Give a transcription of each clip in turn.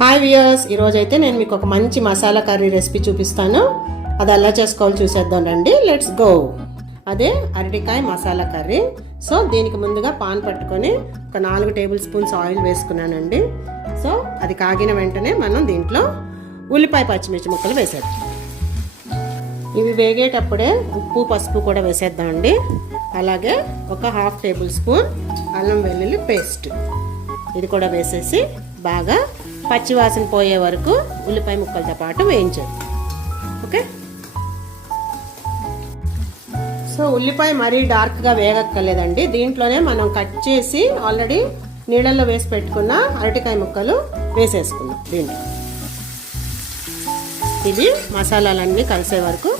Hi viewers ఈరోజు అయితే నేను మీకు ఒక మంచి మసాలా కర్రీ రెసిపీ చూపిస్తాను. అది అలా చేసుకోవాలి చూసేద్దాం రండి. లెట్స్ గో అదే అరటికాయ మసాలా కర్రీ. సో దీనికి ముందుగా పాన్ పట్టుకొని ఒక నాలుగు టేబుల్ స్పూన్స్ ఆయిల్ వేసుకున్నానండి. సో అది కాగిన వెంటనే మనం దీంట్లో ఉల్లిపాయ పచ్చిమిర్చి ముక్కలు వేసేద్దాం. ఇవి వేగేటప్పుడే ఉప్పు పసుపు కూడా వేసేద్దామండి అలాగే ఒక హాఫ్ టేబుల్ స్పూన్ అల్లం వెల్లుల్లి పేస్ట్. ఇది కూడా వేసేసి బాగా పచ్చివాసన పోయే వరకు ఉల్లిపాయ ముక్కలతో పాటు వేయించండి. ఓకే? సో ఉల్లిపాయ మరీ డార్క్గా వేగక్కర్లేదండి. దీంట్లోనే మనం కట్ చేసి ఆల్రెడీ నీళ్ళల్లో వేసి పెట్టుకున్న అరటికాయ ముక్కలు వేసేసుకున్నాం దీంట్లో. ఇది మసాలాలన్నీ కలిసే వరకు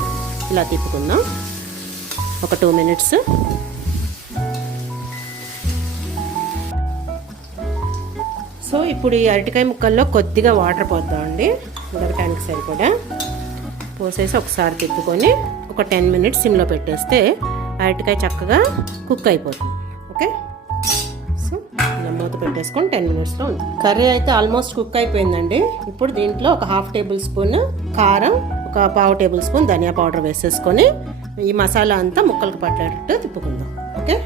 ఇలా తిప్పుకుందాం. ఒక టూ మినిట్స్. సో ఇప్పుడు ఈ అరటికాయ ముక్కల్లో కొద్దిగా వాటర్ పోద్దామండి. ఉడకటానికి సరిపడా. పోసేసి ఒకసారి తిప్పుకొని ఒక టెన్ మినిట్స్ సిమ్లో పెట్టేస్తే అరటికాయ చక్కగా కుక్ అయిపోతుంది. ఓకే? సో ఇలా మూత పెట్టేసుకొని టెన్ మినిట్స్లో ఉంది. కర్రీ అయితే ఆల్మోస్ట్ కుక్ అయిపోయిందండి. ఇప్పుడు దీంట్లో ఒక హాఫ్ టేబుల్ స్పూన్ కారం ఒక పావు టేబుల్ స్పూన్ ధనియా పౌడర్ వేసేసుకొని ఈ మసాలా అంతా ముక్కలకు పట్టేటట్టు తిప్పుకుందాం. ఓకే?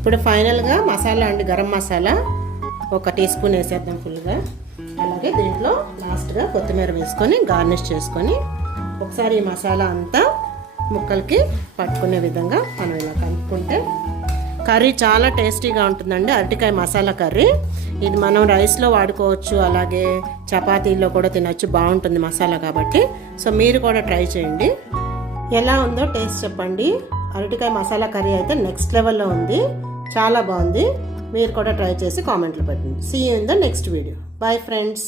ఇప్పుడు ఫైనల్గా మసాలా అండి గరం మసాలా. ఒక టీ స్పూన్ వేసేద్దాం ఫుల్గా. అలాగే దీంట్లో లాస్ట్గా కొత్తిమీర వేసుకొని గార్నిష్ చేసుకొని ఒకసారి ఈ మసాలా అంతా ముక్కలకి పట్టుకునే విధంగా మనం ఇలా కలుపుకుంటే కర్రీ చాలా టేస్టీగా ఉంటుందండి అరటికాయ మసాలా కర్రీ. ఇది మనం రైస్లో వాడుకోవచ్చు అలాగే చపాతీల్లో కూడా తినచ్చు బాగుంటుంది మసాలా కాబట్టి. సో మీరు కూడా ట్రై చేయండి. ఎలా ఉందో టేస్ట్ చెప్పండి. అరటికాయ మసాలా కర్రీ అయితే నెక్స్ట్ లెవెల్లో ఉంది. చాలా బాగుంది. మీరు కూడా ట్రై చేసి కామెంట్లు పెట్టండి. See in the next video bye friends